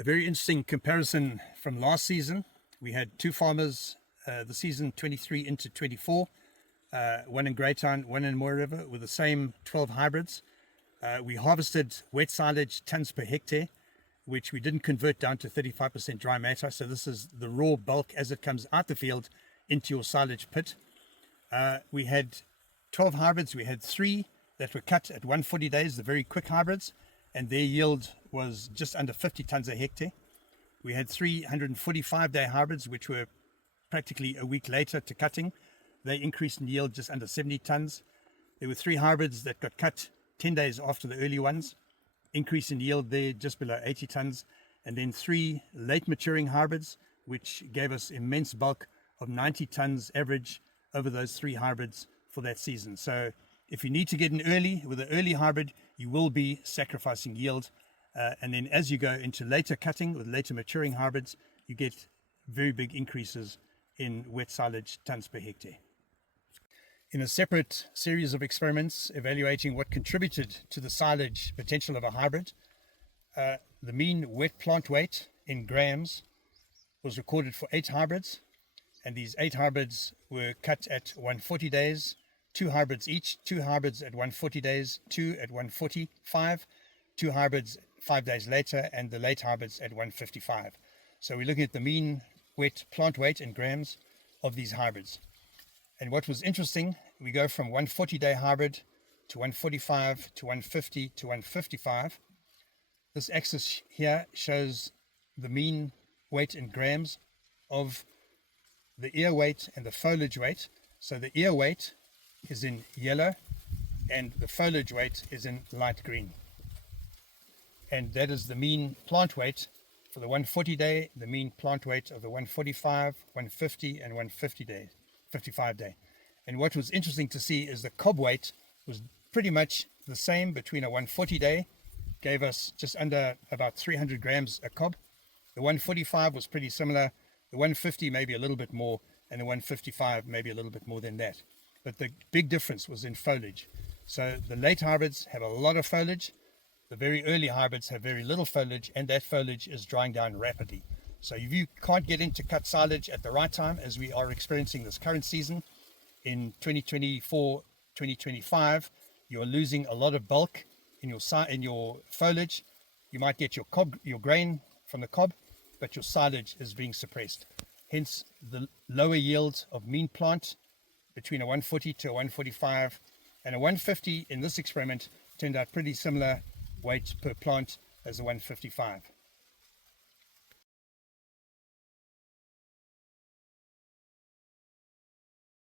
A very interesting comparison from last season. We had two farmers, the season 23 into 24, one in Greytown, one in Mooi River, with the same 12 hybrids. We harvested wet silage tons per hectare, which we didn't convert down to 35% dry matter. So this is the raw bulk as it comes out the field into your silage pit. We had 12 hybrids. We had 3 that were cut at 140 days, the very quick hybrids, and their yield was just under 50 tons a hectare. We had 345-day hybrids, which were practically a week later to cutting. They increased in yield just under 70 tons. There were 3 hybrids that got cut 10 days after the early ones, increase in yield there just below 80 tons. And then 3 late maturing hybrids, which gave us immense bulk of 90 tons average over those 3 hybrids for that season. So if you need to get in early with an early hybrid, you will be sacrificing yield. And then as you go into later cutting with later maturing hybrids, you get very big increases in wet silage tons per hectare. In a separate series of experiments evaluating what contributed to the silage potential of a hybrid, the mean wet plant weight in grams was recorded for 8 hybrids, and these 8 hybrids were cut at 140 days, 2 hybrids each, 2 hybrids at 140 days, 2 at 145, 2 hybrids 5 days later, and the late hybrids at 155. So we're looking at the mean wet plant weight in grams of these hybrids. And what was interesting, we go from 140-day hybrid to 145 to 150 to 155. This axis here shows the mean weight in grams of the ear weight and the foliage weight. So the ear weight is in yellow and the foliage weight is in light green. And that is the mean plant weight for the 140-day, the mean plant weight of the 145, 150 and 155-day. And what was interesting to see is the cob weight was pretty much the same between a 140-day, gave us just under about 300 grams a cob. The 145 was pretty similar, the 150 maybe a little bit more, and the 155 maybe a little bit more than that. But the big difference was in foliage. So the late hybrids have a lot of foliage, the very early hybrids have very little foliage, and that foliage is drying down rapidly. So if you can't get into cut silage at the right time, as we are experiencing this current season, in 2024, 2025, you're losing a lot of bulk in your foliage. You might get your grain from the cob, but your silage is being suppressed. Hence the lower yield of mean plant between a 140 to a 145, and a 150 in this experiment turned out pretty similar weight per plant as a 155.